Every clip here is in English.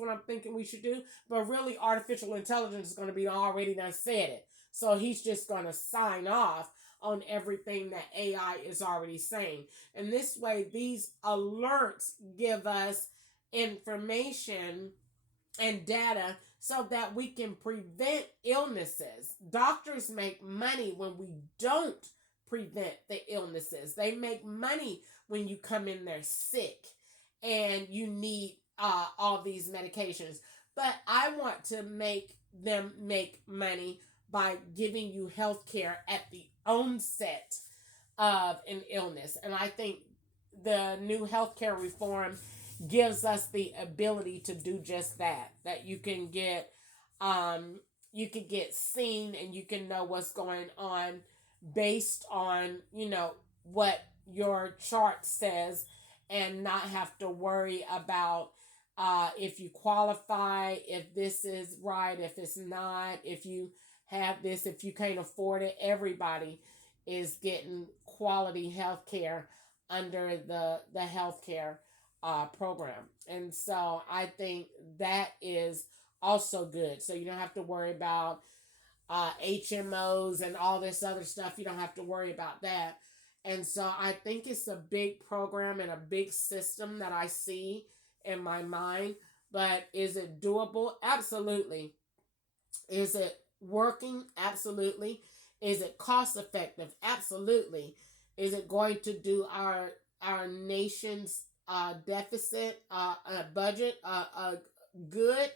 what I'm thinking we should do. But really, artificial intelligence is going to be already done said it. So he's just going to sign off on everything that AI is already saying. And this way, these alerts give us information and data so that we can prevent illnesses. Doctors make money when we don't prevent the illnesses. They make money when you come in there sick and you need all these medications. But I want to make them make money by giving you health care at the onset of an illness. And I think the new healthcare reform gives us the ability to do just that. That you can get seen and you can know what's going on based on, what your chart says, and not have to worry about if you qualify, if this is right, if it's not, if you have this, if you can't afford it. Everybody is getting quality health care under the healthcare program. And so I think that is also good. So you don't have to worry about HMOs and all this other stuff. You don't have to worry about that. And so I think it's a big program and a big system that I see in my mind. But is it doable? Absolutely. Is it working? Absolutely. Is it cost effective? Absolutely. Is it going to do our nation's deficit budget good?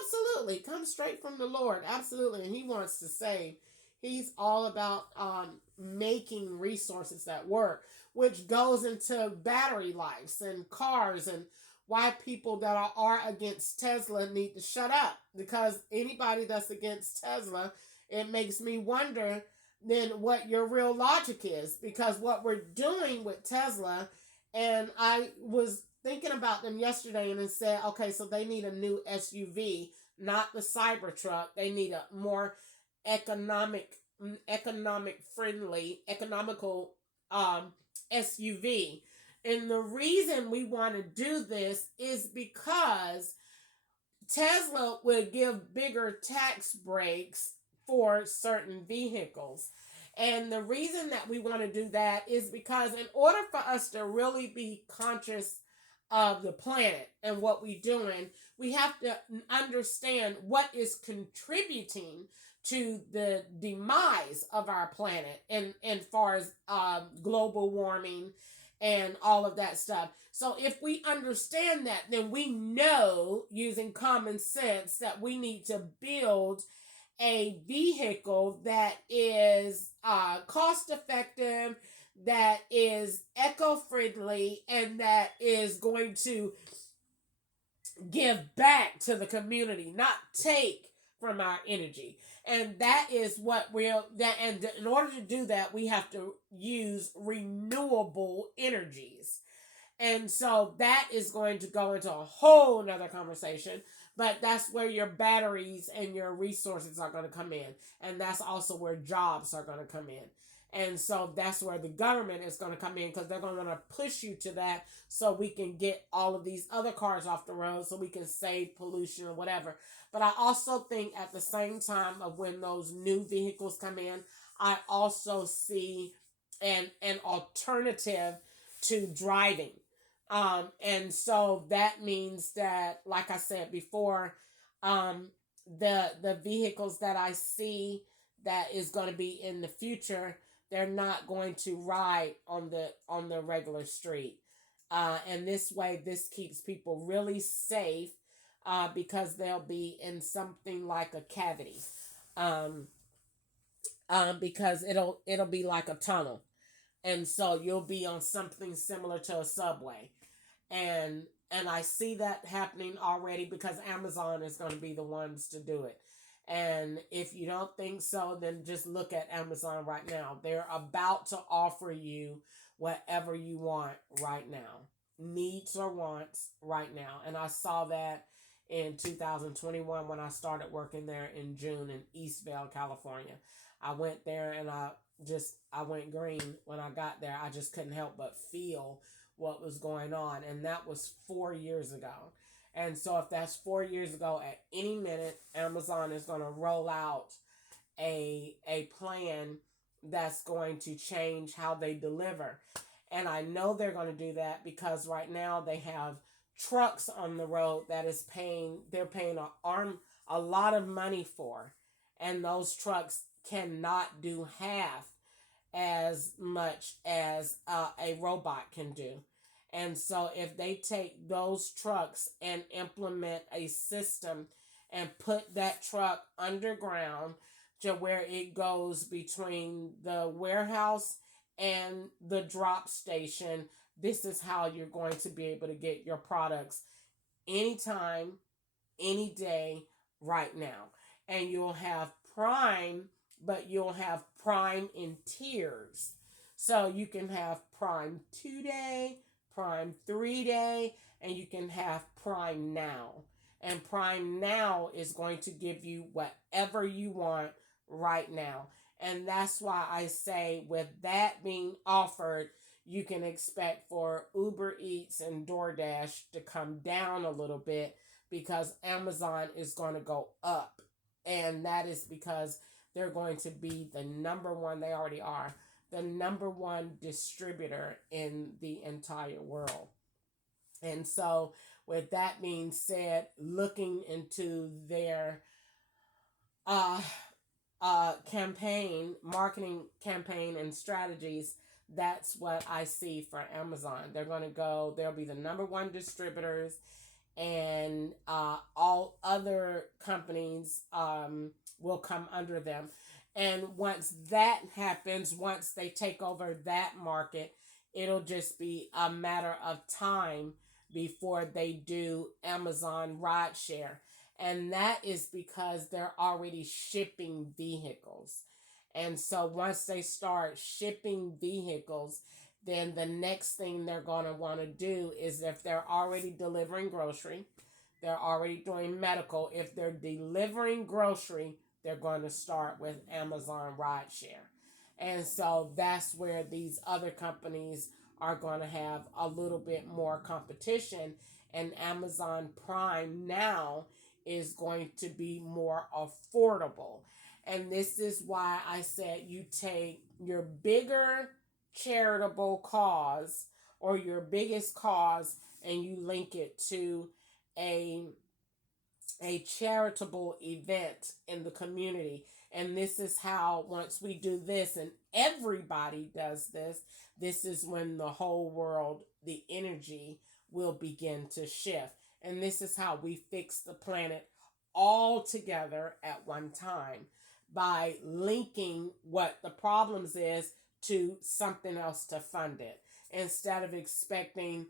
Absolutely. Comes straight from the Lord. Absolutely. And He wants to save. He's all about making resources that work, which goes into battery lives and cars, and why people that are against Tesla need to shut up. Because anybody that's against Tesla, it makes me wonder then what your real logic is. Because what we're doing with Tesla, and I was thinking about them yesterday and it said, okay, so they need a new SUV, not the Cybertruck. They need a more economic, economical SUV. And the reason we want to do this is because Tesla would give bigger tax breaks for certain vehicles. And the reason that we want to do that is because, in order for us to really be conscious of the planet and what we're doing, we have to understand what is contributing to the demise of our planet, and far as global warming and all of that stuff. So if we understand that, then we know, using common sense, that we need to build a vehicle that is cost effective, that is eco friendly, and that is going to give back to the community, not take from our energy. And that is what we're that. And in order to do that, we have to use renewable energies. And so that is going to go into a whole nother conversation. But that's where your batteries and your resources are going to come in. And that's also where jobs are going to come in. And so that's where the government is going to come in, because they're going to want to push you to that so we can get all of these other cars off the road, so we can save pollution or whatever. But I also think at the same time of when those new vehicles come in, I also see an alternative to driving. And so that means that, like I said before, the vehicles that I see that is going to be in the future, they're not going to ride on the regular street. And this way, this keeps people really safe, because they'll be in something like a cavity, um, because it'll be like a tunnel, and so you'll be on something similar to a subway. And I see that happening already, because Amazon is going to be the ones to do it. And if you don't think so, then just look at Amazon right now. They're about to offer you whatever you want right now, needs or wants right now. And I saw that in 2021 when I started working there in June in Eastvale, California. I went there and I went green when I got there. I just couldn't help but feel what was going on. And that was 4 years ago. And so if that's 4 years ago, at any minute, Amazon is going to roll out a plan that's going to change how they deliver. And I know they're going to do that because right now they have trucks on the road that is they're paying a lot of money for. And those trucks cannot do half as much as a robot can do. And so, if they take those trucks and implement a system and put that truck underground to where it goes between the warehouse and the drop station, this is how you're going to be able to get your products anytime, any day, right now. And you'll have Prime, but you'll have Prime in tiers. So you can have Prime 2 day, Prime 3 day, and you can have Prime Now. And Prime Now is going to give you whatever you want right now. And that's why I say, with that being offered, you can expect for Uber Eats and DoorDash to come down a little bit because Amazon is going to go up. And that is because they're going to be the number one, they already are, the number one distributor in the entire world. And so, with that being said, looking into their uh, marketing campaign and strategies, that's what I see for Amazon. They're going to go, they'll be the number one distributors, and all other companies will come under them. And once that happens, once they take over that market, it'll just be a matter of time before they do Amazon rideshare. And that is because they're already shipping vehicles. And so once they start shipping vehicles, then the next thing they're going to want to do is, if they're already delivering grocery, they're already doing medical. If they're delivering grocery, they're going to start with Amazon rideshare. And so that's where these other companies are going to have a little bit more competition. And Amazon Prime Now is going to be more affordable. And this is why I said you take your bigger charitable cause or your biggest cause and you link it to a charitable event in the community. And this is how, once we do this and everybody does this, this is when the whole world, the energy will begin to shift. And this is how we fix the planet all together at one time, by linking what the problems is to something else to fund it, instead of expecting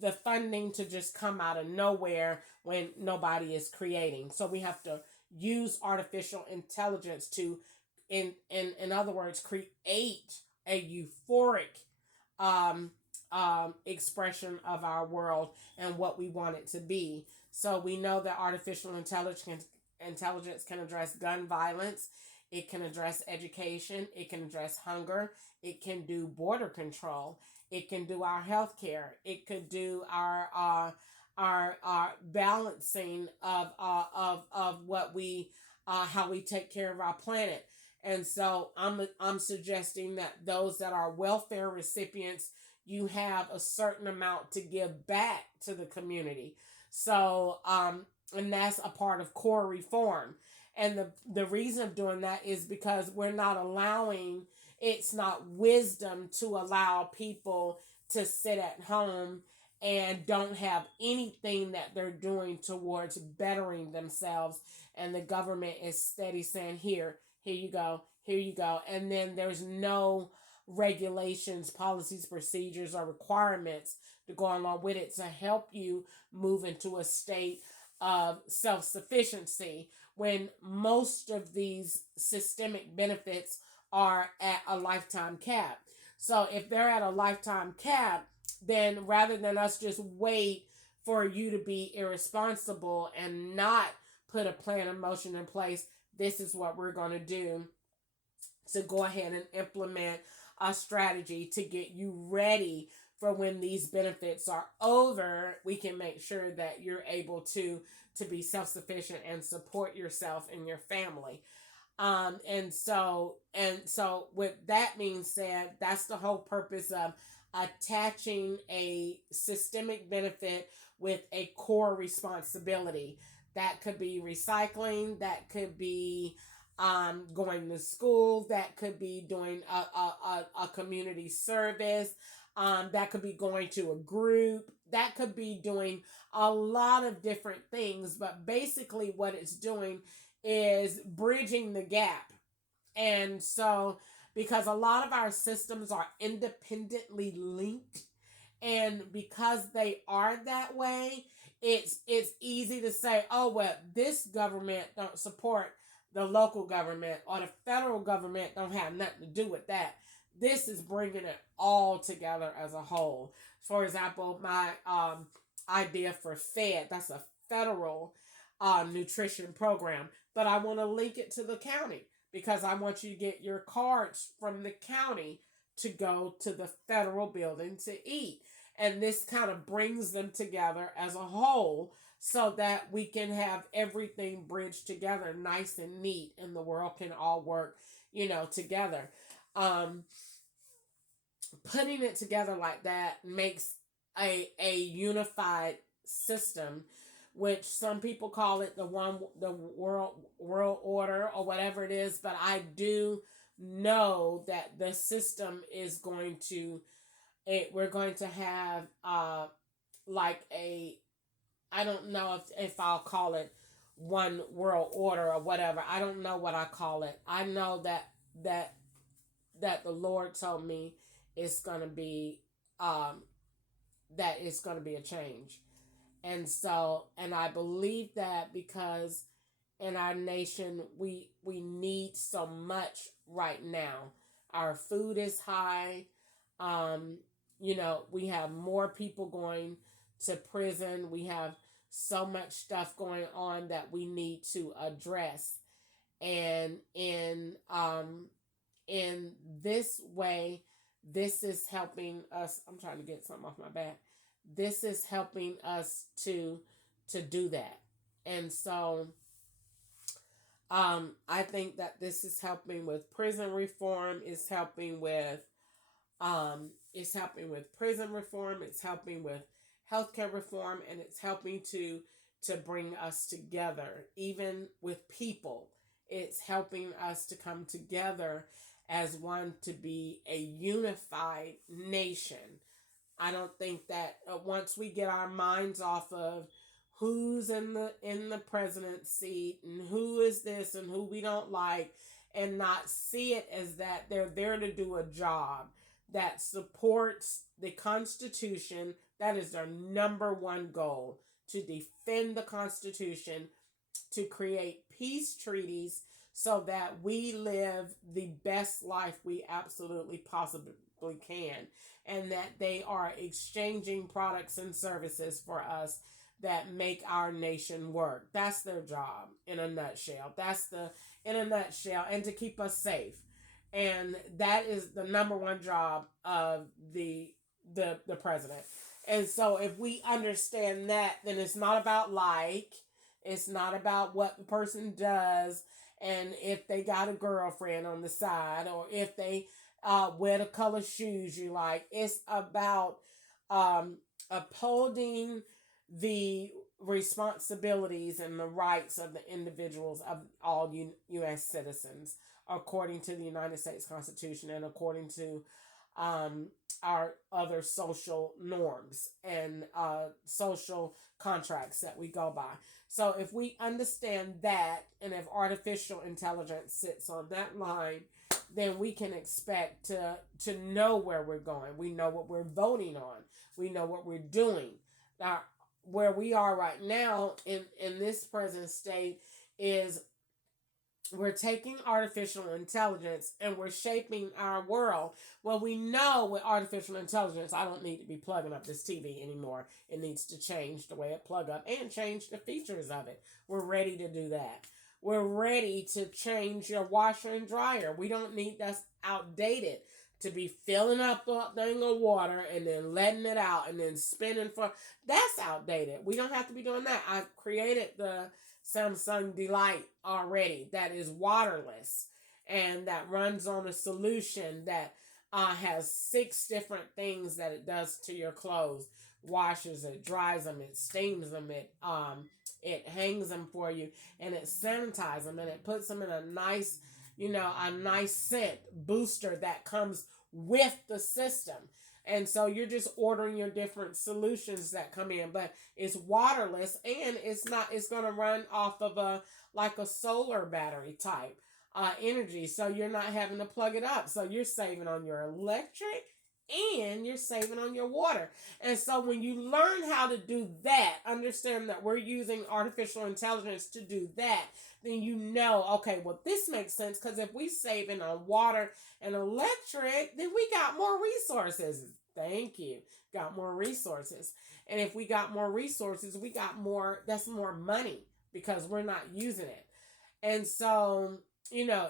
the funding to just come out of nowhere when nobody is creating. So we have to use artificial intelligence to, in other words, create a euphoric expression of our world and what we want it to be. So we know that artificial intelligence can address gun violence. It can address education. It can address hunger. It can do border control. It can do our health care. It could do our balancing of what we how we take care of our planet. And so I'm suggesting that those that are welfare recipients, you have a certain amount to give back to the community. So and that's a part of core reform. And the reason of doing that is because we're not allowing, it's not wisdom to allow people to sit at home and don't have anything that they're doing towards bettering themselves. And the government is steady saying, here you go, here you go. And then there's no regulations, policies, procedures, or requirements to go along with it to help you move into a state of self-sufficiency, when most of these systemic benefits are at a lifetime cap. So if they're at a lifetime cap, then rather than us just wait for you to be irresponsible and not put a plan of motion in place, this is what we're going to do, to go ahead and implement a strategy to get you ready for when these benefits are over, we can make sure that you're able to be self-sufficient and support yourself and your family. And so with that being said, that's the whole purpose of attaching a systemic benefit with a core responsibility. That could be recycling, that could be going to school, that could be doing a community service, that could be going to a group, that could be doing a lot of different things. But basically, what it's doing is bridging the gap. And so, because a lot of our systems are independently linked, and because they are that way, it's easy to say, oh well, this government don't support the local government, or the federal government don't have nothing to do with that. This is bringing it all together as a whole. For example, my idea for FED, that's a federal nutrition program, but I want to link it to the county, because I want you to get your cards from the county to go to the federal building to eat. And this kind of brings them together as a whole, so that we can have everything bridged together nice and neat, and the world can all work, together. Um, Putting it together like that makes a unified system, which some people call it the world order or whatever it is. But I do know that the system is going to we're going to have like a, I don't know if I'll call it one world order or whatever. I don't know what I call it. I know that the Lord told me it's gonna be that it's gonna be a change. And I believe that, because in our nation we need so much right now. Our food is high. We have more people going to prison. We have so much stuff going on that we need to address. And in this way, this is helping us. I'm trying to get something off my back. This is helping us to do that. And so I think that this is helping with prison reform. It's helping with prison reform. It's helping with healthcare reform, and it's helping to bring us together, even with people. It's helping us to come together as one, to be a unified nation. I don't think that once we get our minds off of who's in the president's seat and who is this and who we don't like, and not see it as that they're there to do a job that supports the Constitution. That is their number one goal, to defend the Constitution, to create peace treaties so that we live the best life we absolutely possibly can, and that they are exchanging products and services for us that make our nation work. That's their job in a nutshell. And to keep us safe. And that is the number one job of the president. And so if we understand that, then it's not about it's not about what the person does, and if they got a girlfriend on the side, or if they wear the color shoes you like. It's about upholding the responsibilities and the rights of the individuals of all U.S. citizens, according to the United States Constitution and according to our other social norms and social contracts that we go by. So if we understand that, and if artificial intelligence sits on that line, then we can expect to know where we're going. We know what we're voting on. We know what we're doing. Now, where we are right now in this present state is we're taking artificial intelligence and we're shaping our world. Well, we know with artificial intelligence, I don't need to be plugging up this TV anymore. It needs to change the way it plug up and change the features of it. We're ready to do that. We're ready to change your washer and dryer. We don't need, that's outdated. to be filling up a thing of water and then letting it out and then spinning for, that's outdated. We don't have to be doing that. I created the Samsung Delight already that is waterless and that runs on a solution that has 6 different things that it does to your clothes. Washes it, dries them, it steams them, it hangs them for you, and it sanitizes them, and it puts them in a nice, a nice scent booster that comes with the system. And so you're just ordering your different solutions that come in, but it's waterless and it's going to run off of a solar battery type energy. So you're not having to plug it up. So you're saving on your electric and you're saving on your water. And so when you learn how to do that, understand that we're using artificial intelligence to do that, then okay, well, this makes sense, because if we saving on water and electric, then we got more resources. Thank you. Got more resources. And if we got more resources, we got more, that's more money because we're not using it. And so,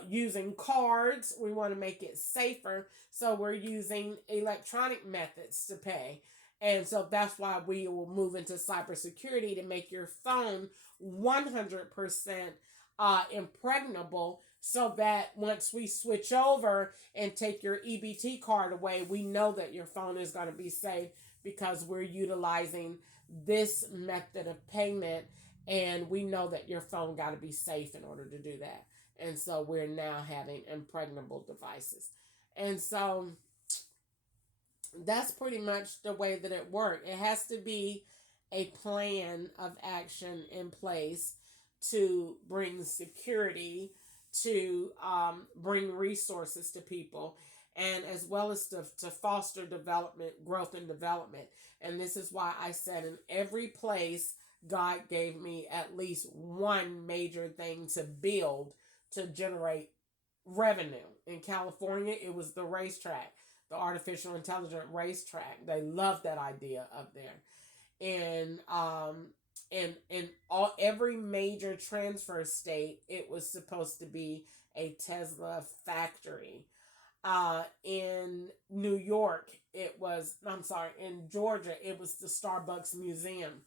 using cards, we want to make it safer. So we're using electronic methods to pay. And so that's why we will move into cybersecurity to make your phone 100% impregnable, so that once we switch over and take your EBT card away, we know that your phone is going to be safe because we're utilizing this method of payment, and we know that your phone got to be safe in order to do that. And so we're now having impregnable devices. And so that's pretty much the way that it works. It has to be a plan of action in place to bring security, to bring resources to people, and as well as to foster development, growth and development. And this is why I said in every place, God gave me at least one major thing to build to generate revenue. In California, it was the racetrack, the artificial intelligent racetrack. They loved that idea up there. And in every major transfer state, it was supposed to be a Tesla factory. In New York, in Georgia, it was the Starbucks Museum.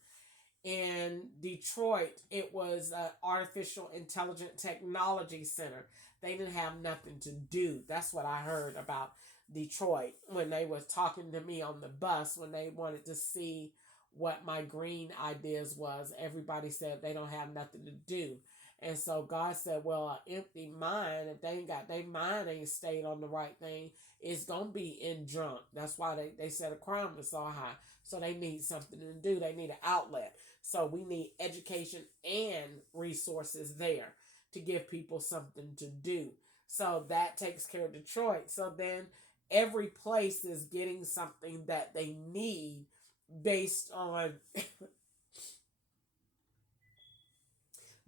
In Detroit, it was an artificial intelligent technology center. They didn't have nothing to do. That's what I heard about Detroit when they were talking to me on the bus, when they wanted to see what my green ideas was. Everybody said they don't have nothing to do. And so God said, well, an empty mind, if they ain't got their mind ain't stayed on the right thing, it's going to be in drunk. That's why they said the crime was so high. So they need something to do. They need an outlet. So we need education and resources there to give people something to do. So that takes care of Detroit. So then every place is getting something that they need based on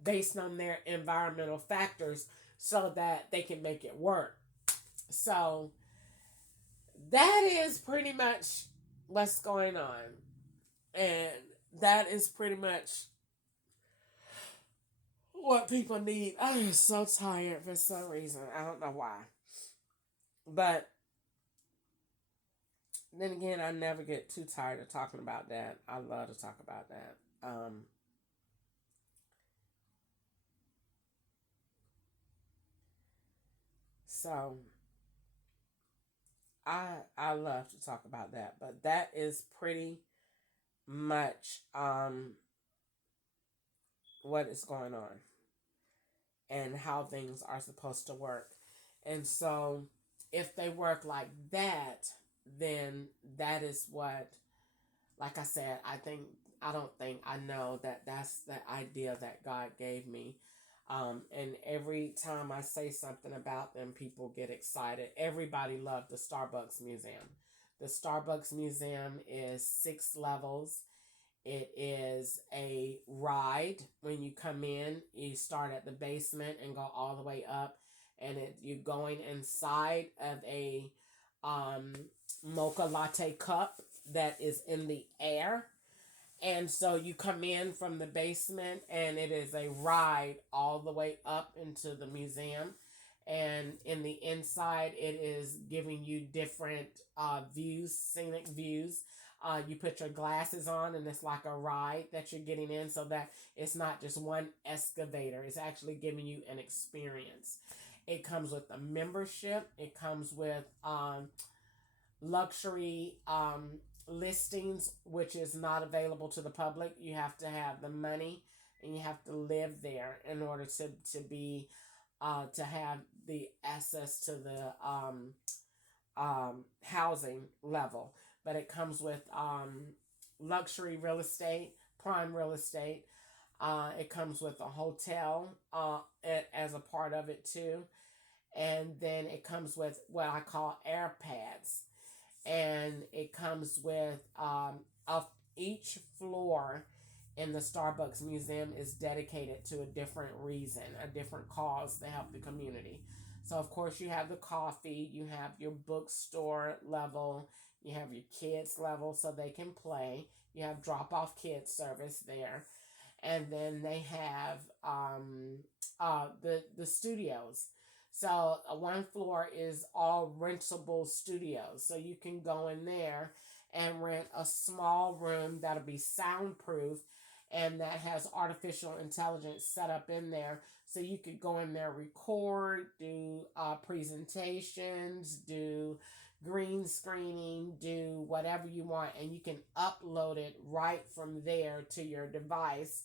their environmental factors, so that they can make it work. So that is pretty much what's going on. And that is pretty much what people need. I'm so tired for some reason. I don't know why. But then again, I never get too tired of talking about that. I love to talk about that. So I love to talk about that. But that is pretty much what is going on and how things are supposed to work. And so if they work like that, then that is what, like I said, I don't think I know that that's the idea that God gave me. And every time I say something about them, people get excited. Everybody loved the Starbucks Museum. The Starbucks Museum is 6 levels. It is a ride. When you come in, you start at the basement and go all the way up, and you're going inside of a mocha latte cup that is in the air. And so you come in from the basement, and it is a ride all the way up into the museum. And in the inside, it is giving you different views, scenic views. You put your glasses on, and it's like a ride that you're getting in, so that it's not just one excavator. It's actually giving you an experience. It comes with a membership. It comes with luxury listings, which is not available to the public. You have to have the money, and you have to live there in order to have the access to the housing level. But it comes with luxury real estate, prime real estate. It comes with a hotel as a part of it too. And then it comes with what I call air pads. And it comes with of each floor in the Starbucks Museum is dedicated to a different reason, a different cause to help the community. So, of course, you have the coffee, you have your bookstore level, you have your kids level so they can play, you have drop off kids service there, and then they have the studios. So, one floor is all rentable studios. So, you can go in there and rent a small room that'll be soundproof and that has artificial intelligence set up in there. So you could go in there, record, do presentations, do green screening, do whatever you want, and you can upload it right from there to your device.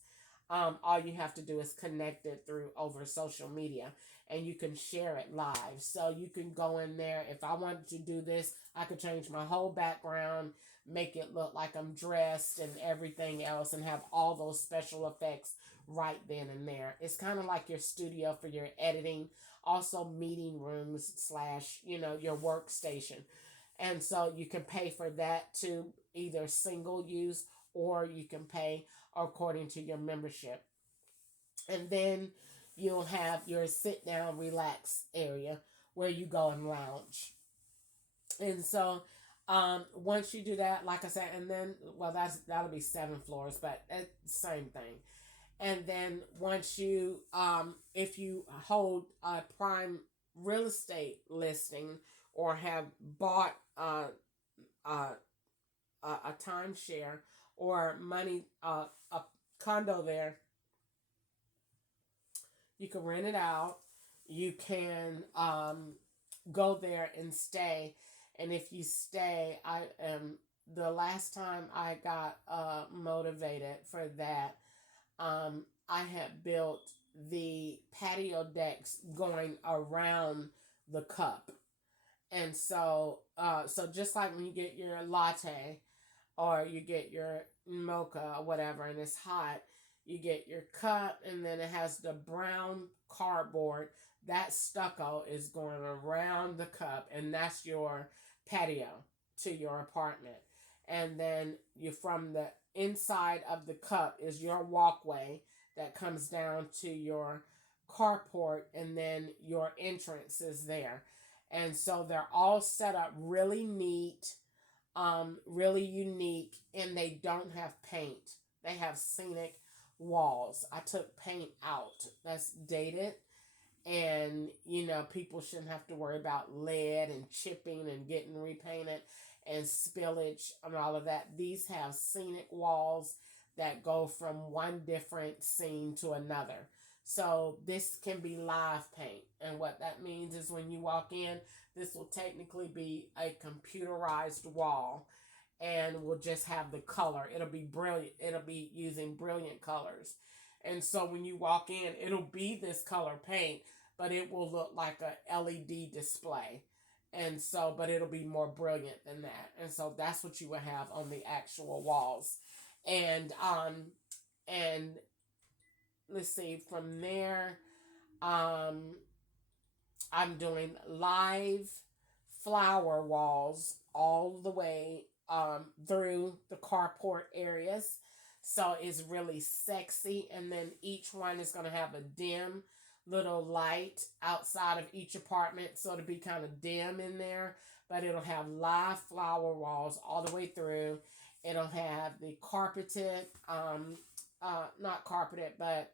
All you have to do is connect it through over social media, and you can share it live. So you can go in there. If I wanted to do this, I could change my whole background, make it look like I'm dressed and everything else, and have all those special effects right then and there. It's kind of like your studio for your editing, also meeting rooms slash, your workstation. And so you can pay for that too, either single use or you can pay according to your membership. And then you'll have your sit down, relax area where you go and lounge. And so once you do that, like I said, and then that'll be 7 floors, but it's the same thing. And then once you if you hold a prime real estate listing or have bought a timeshare or money a condo there, you can rent it out. You can go there and stay. And if you stay, I am the last time I got motivated for that. I had built the patio decks going around the cup, and so just like when you get your latte or you get your mocha or whatever, and it's hot, you get your cup, and then it has the brown cardboard. That stucco is going around the cup, and that's your patio to your apartment. And then you from the inside of the cup is your walkway that comes down to your carport, and then your entrance is there. And so they're all set up really neat, really unique, and they don't have paint. They have scenic walls. I took paint out. That's dated. And people shouldn't have to worry about lead and chipping and getting repainted and spillage and all of that. These have scenic walls that go from one different scene to another. So this can be live paint. And what that means is when you walk in, this will technically be a computerized wall and will just have the color. It'll be brilliant. It'll be using brilliant colors. And so when you walk in, it'll be this color paint, but it will look like a LED display. And so, but it'll be more brilliant than that. And so that's what you would have on the actual walls. And let's see, from there, I'm doing live flower walls all the way through the carport areas. So it's really sexy. And then each one is going to have a dim little light outside of each apartment. So it'll be kind of dim in there. But it'll have live flower walls all the way through. It'll have the carpeted, not carpeted, but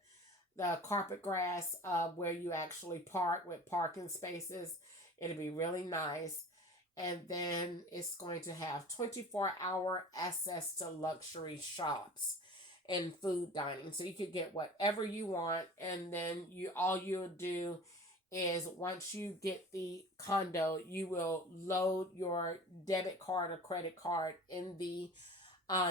the carpet grass where you actually park with parking spaces. It'll be really nice. And then it's going to have 24-hour access to luxury shops and food dining. So you could get whatever you want, and then all you'll do is once you get the condo, you will load your debit card or credit card in the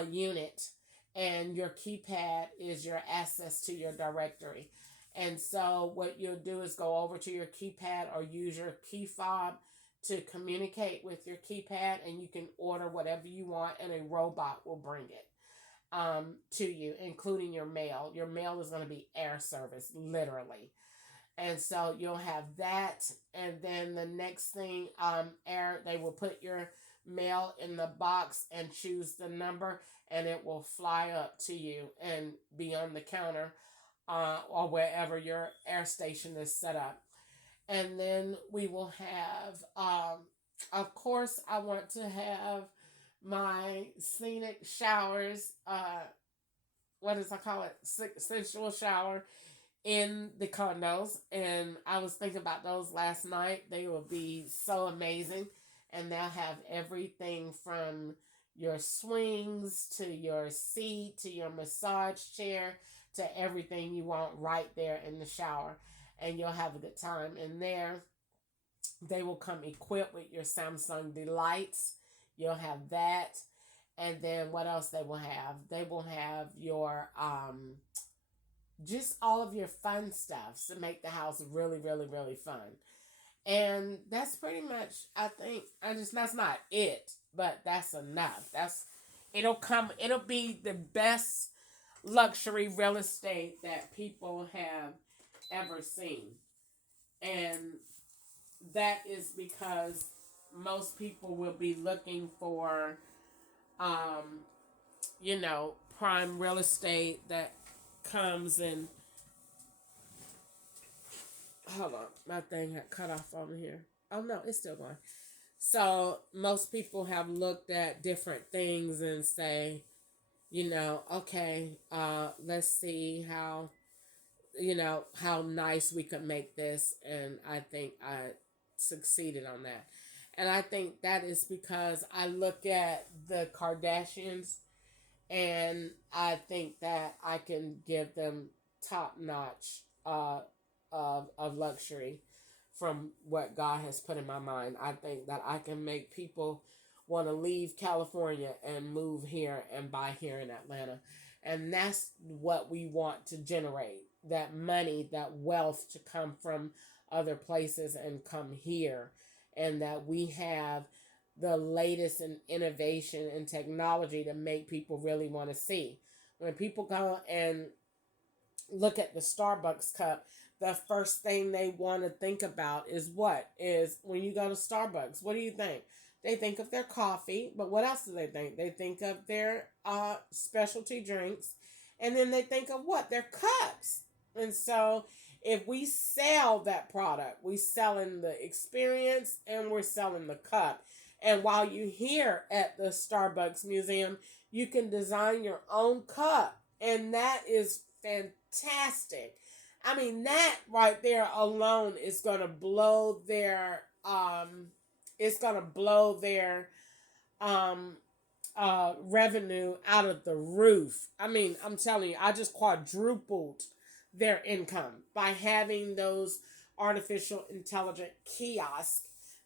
unit, and your keypad is your access to your directory. And so what you'll do is go over to your keypad or use your key fob to communicate with your keypad, and you can order whatever you want, and a robot will bring it to you, including your mail. Your mail is going to be air service, literally. And so you'll have that, and then the next thing, air, they will put your mail in the box and choose the number, and it will fly up to you and be on the counter or wherever your air station is set up. And then we will have, of course, I want to have my scenic showers. What does I call it? Sensual shower in the condos, and I was thinking about those last night. They will be so amazing, and they'll have everything from your swings to your seat to your massage chair to everything you want right there in the shower, and you'll have a good time in there. They will come equipped with your Samsung Delights. You'll have that. And then what else they will have? They will have your just all of your fun stuff to make the house really, really, really fun. And that's pretty much, I think, that's not it, but that's enough. It'll be the best luxury real estate that people have ever seen. And that is because most people will be looking for, um, prime real estate that comes in. Hold on, my thing had cut off on here. Oh no, it's still going. So most people have looked at different things and say, okay, let's see how nice we could make this, and I think I succeeded on that. And I think that is because I look at the Kardashians, and I think that I can give them top notch of luxury from what God has put in my mind. I think that I can make people want to leave California and move here and buy here in Atlanta. And that's what we want to generate, that money, that wealth to come from other places and come here. And that we have the latest in innovation and technology to make people really want to see. When people go and look at the Starbucks cup, the first thing they want to think about is what? Is when you go to Starbucks, what do you think? They think of their coffee, but what else do they think? They think of their specialty drinks, and then they think of what? Their cups. And so if we sell that product, we selling the experience and we're selling the cup. And while you're here at the Starbucks Museum, you can design your own cup, and that is fantastic. I mean, that right there alone is going to blow their revenue out of the roof. I mean, I'm telling you, I just quadrupled their income by having those artificial intelligent kiosks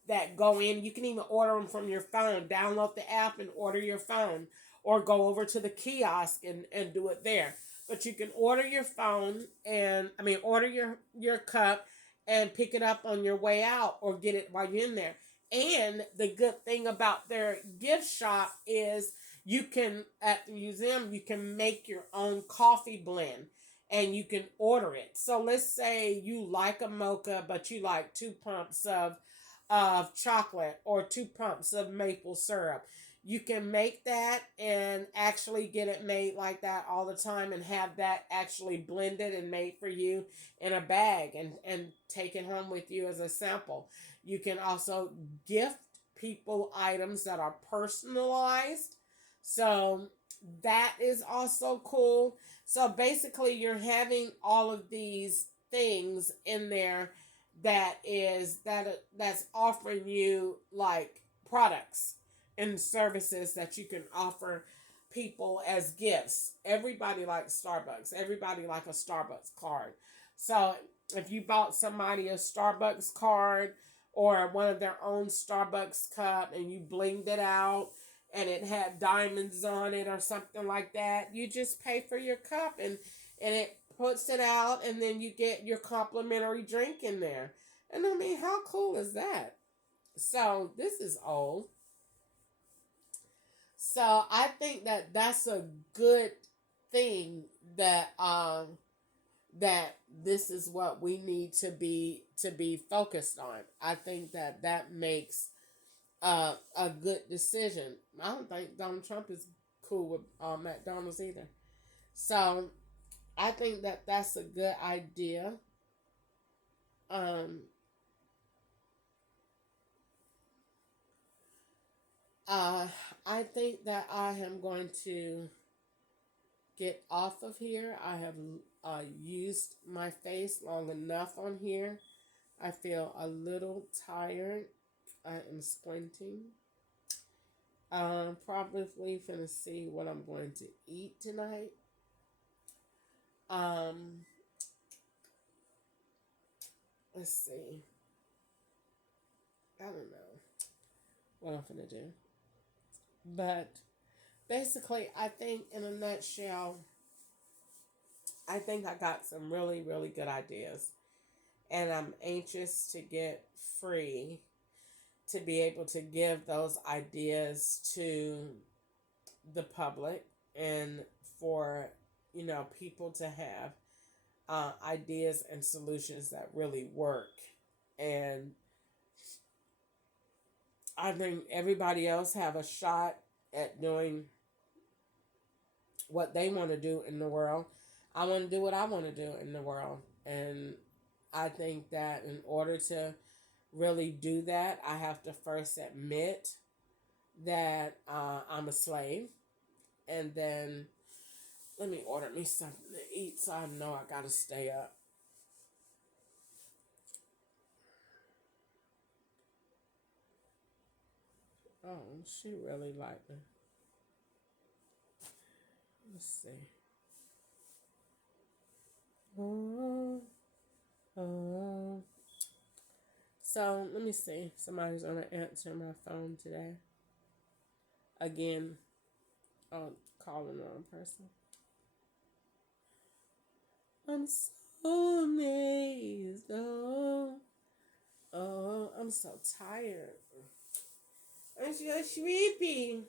that go in. You can even order them from your phone. Download the app and order your phone, or go over to the kiosk and do it there. But you can order your phone order your cup and pick it up on your way out, or get it while you're in there. And the good thing about their gift shop is at the museum, you can make your own coffee blend and you can order it. So let's say you like a mocha, but you like 2 pumps of chocolate or 2 pumps of maple syrup. You can make that and actually get it made like that all the time, and have that actually blended and made for you in a bag and take it home with you as a sample. You can also gift people items that are personalized. So That is also cool. So basically, you're having all of these things in there that's offering you like products and services that you can offer people as gifts. Everybody likes Starbucks. Everybody like a Starbucks card. So if you bought somebody a Starbucks card or one of their own Starbucks cup and you blinged it out and it had diamonds on it or something like that, you just pay for your cup and it puts it out and then you get your complimentary drink in there. And I mean, how cool is that? So this is old. So I think that that's a good thing that this is what we need to be focused on. I think that that makes a good decision. I don't think Donald Trump is cool with McDonald's either. So I think that that's a good idea. Um, uh, I think that I am going to get off of here. I have used my face long enough on here. I feel a little tired. I am squinting. Probably finna see what I'm going to eat tonight. Um, let's see. I don't know what I'm gonna do, but basically, I think in a nutshell, I think I got some really, really good ideas, and I'm anxious to get free to be able to give those ideas to the public and for people to have ideas and solutions that really work. And I think everybody else have a shot at doing what they want to do in the world. I want to do what I want to do in the world. And I think that in order to really do that, I have to first admit that I'm a slave. And then let me order me something to eat so I know I got to stay up. Oh, she really liked me. Let's see. Oh, oh. So let me see. Somebody's gonna answer my phone today. Again, calling the wrong person. I'm so amazed. Oh, oh, I'm so tired. I'm so sleepy.